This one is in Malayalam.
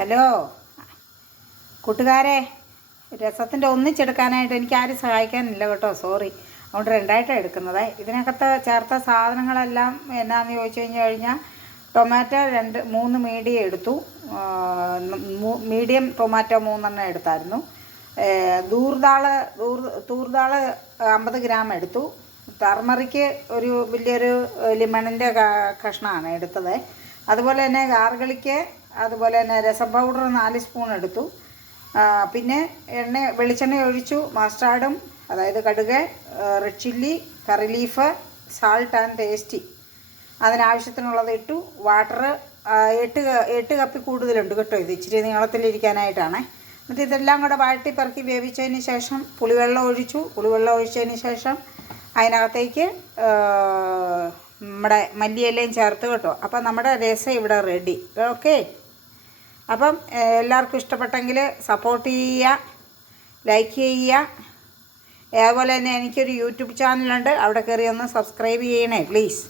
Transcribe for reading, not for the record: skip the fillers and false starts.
ഹലോ കൂട്ടുകാരെ, രസത്തിൻ്റെ ഒന്നിച്ചെടുക്കാനായിട്ട് എനിക്ക് ആരും സഹായിക്കാനില്ല കേട്ടോ, സോറി. അതുകൊണ്ട് രണ്ടായിട്ടാണ് എടുക്കുന്നത്. ഇതിനകത്ത് ചേർത്ത സാധനങ്ങളെല്ലാം എന്നാന്ന് ചോദിച്ചു കഴിഞ്ഞാൽ ടൊമാറ്റോ 3 മീഡിയം എടുത്തു. മീഡിയം ടൊമാറ്റോ 3 എടുത്തായിരുന്നു. തൂർദാള് 50 ഗ്രാം എടുത്തു. ടർമറിക്ക് ഒരു വലിയൊരു ലെമണിൻ്റെ കഷ്ണമാണ് എടുത്തത്. അതുപോലെ തന്നെ ഗാർഗിളിക്ക്, അതുപോലെ തന്നെ രസം പൗഡർ 4 സ്പൂൺ എടുത്തു. പിന്നെ വെളിച്ചെണ്ണ ഒഴിച്ചു. മസ്റ്റാർഡും, അതായത് കടുക്, red chilli, curry leaf, salt and tasty അതിനാവശ്യത്തിനുള്ളത് ഇട്ടു. വാട്ടർ 8 കപ്പിൽ കൂടുതലുണ്ട് കേട്ടോ. ഇത് ഇച്ചിരി നീളത്തിലിരിക്കാനായിട്ടാണ്. എന്നിട്ട് ഇതെല്ലാം കൂടെ വാട്ടി പെറുക്കി വേവിച്ചതിന് ശേഷം പുളിവെള്ളം ഒഴിച്ചു. പുളിവെള്ളം ഒഴിച്ചതിന് ശേഷം അതിനകത്തേക്ക് നമ്മുടെ മല്ലിയിലയും ചേർത്ത് കേട്ടോ. അപ്പം നമ്മുടെ രസം ഇവിടെ റെഡി. ഓക്കെ, അപ്പം എല്ലാവർക്കും ഇഷ്ടപ്പെട്ടെങ്കിൽ സപ്പോർട്ട് ചെയ്യുക, ലൈക്ക് ചെയ്യുക. അതുപോലെ തന്നെ എനിക്കൊരു യൂട്യൂബ് ചാനലുണ്ട്, അവിടെ കയറി ഒന്ന് സബ്സ്ക്രൈബ് ചെയ്യണേ പ്ലീസ്.